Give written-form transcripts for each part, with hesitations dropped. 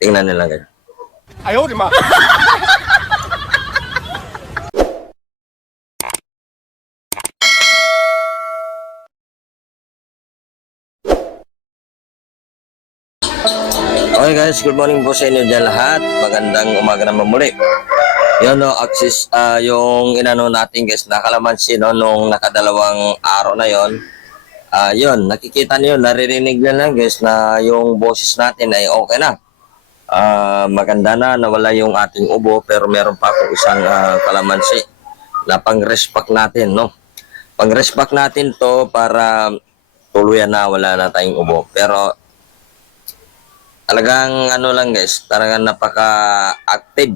Tingnan nila guys. Ayaw, di ma. Okay guys, good morning po sa inyo dyan lahat. Magandang umaga naman muli. Yun no, access yung inano natin guys na kalamansi no, nung nakadalawang araw na yon. Yun, nakikita niyo, naririnig na lang guys na yung boses natin ay okay na. Maganda na, nawala yung ating ubo pero meron pa akong isang kalamansi na pang-respack natin no. Pang-respack natin to para tuluyan na wala na tayong ubo. Pero talagang ano lang guys, talagang napaka-active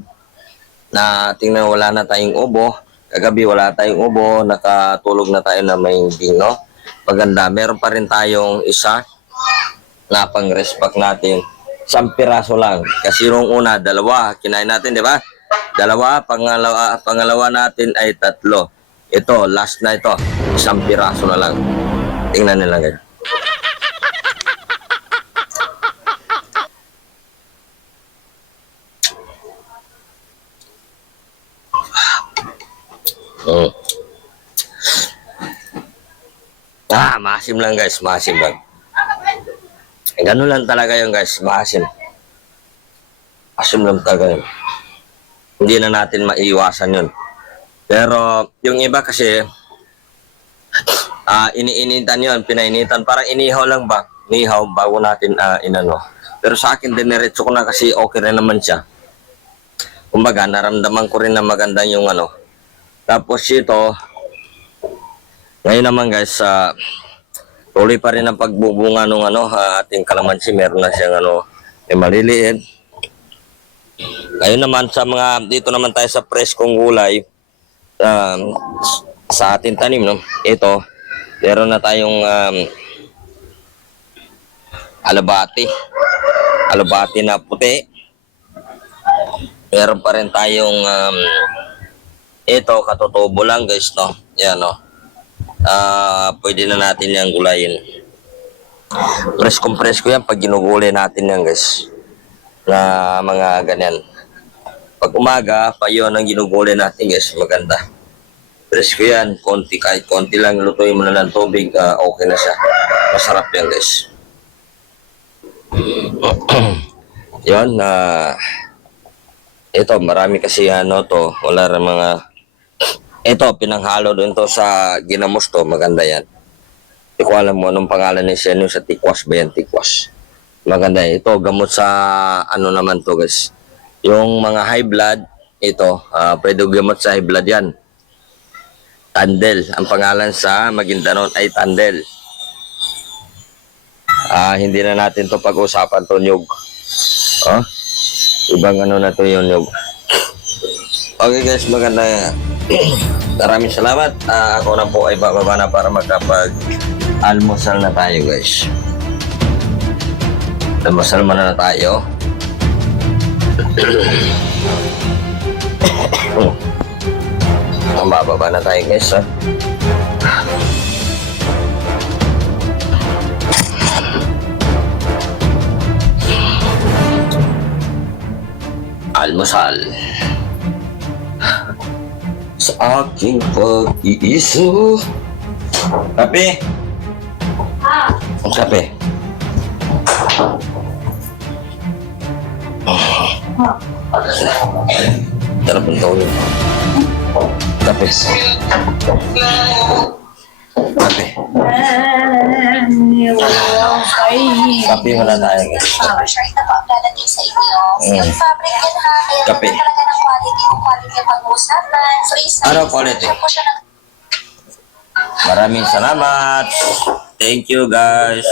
na tingnan wala na tayong ubo. Kagabi wala tayong ubo, nakatulog na tayo na may no. Maganda, meron pa rin tayong isa na pang-respack natin. 1 piraso lang. Kasi yung una, 2, kinain natin, di ba? 2, pangalawa natin ay 3. Ito, last na ito. 1 piraso na lang. Tingnan nila guys. Maasim lang guys, maasim lang. Ganun lang talaga yung guys, maasim. Maasim lang talaga yun. Hindi na natin maiiwasan yun. Pero yung iba kasi, iniinitan yun, pinainitan. Parang inihaw lang ba? Inihaw bago natin inano. Pero sa akin, diniretso ko na kasi okay rin naman siya. Kumbaga, naramdaman ko rin na maganda yung ano. Tapos ito, ngayon naman guys, tuloy pa rin ang pagbubunga ng ano, ating kalamansi. Meron na siyang ano, maliliit. Ngayon naman sa mga, dito naman tayo sa preskong gulay, sa ating tanim, no? Ito, meron na tayong alabati. Alabati na puti. Meron pa rin tayong ito, katutubo lang guys, no? Yan, no? Pwede na natin yung gulayin. Presko yan pag ginugulay natin yan guys, na mga ganyan. Pag umaga pa yun ang ginugulay natin guys, maganda. Presko yan, konti, kahit konti lang lutuin mo na ng tubig, okay na siya. Masarap yan guys. Yun, ito marami kasi ano to, wala rin mga. Ito, pinanghalo doon to sa ginamos to. Maganda yan. Hindi ko alam mo anong pangalan ni Senyo sa tikwas ba yan? Tikwas. Maganda yan. Ito, gamot sa ano naman to guys. Yung mga high blood, ito, pwede gamot sa high blood yan. Tandel. Ang pangalan sa Maguindanao ay Tandel. Hindi na natin to pag-usapan to, nyug. Ibang ano na to yung nyug. Okay guys, maganda yan. Maraming salamat. Ako na po ay bababa na para magkapag-almusal na tayo guys. Almusal muna na tayo. Bababa na tayo guys. Almusal. Sa aking pag-iisa. Kape? Ang kape? Sarap ang tawag. Kape. Kape. Kape wala tayo. Short na po ang lalagay sa inyo. Yung fabric yan ha, kaya Kape. talaga ng quality ang pag-uusapan. Free size. Ano quality? Maraming salamat. Thank you guys.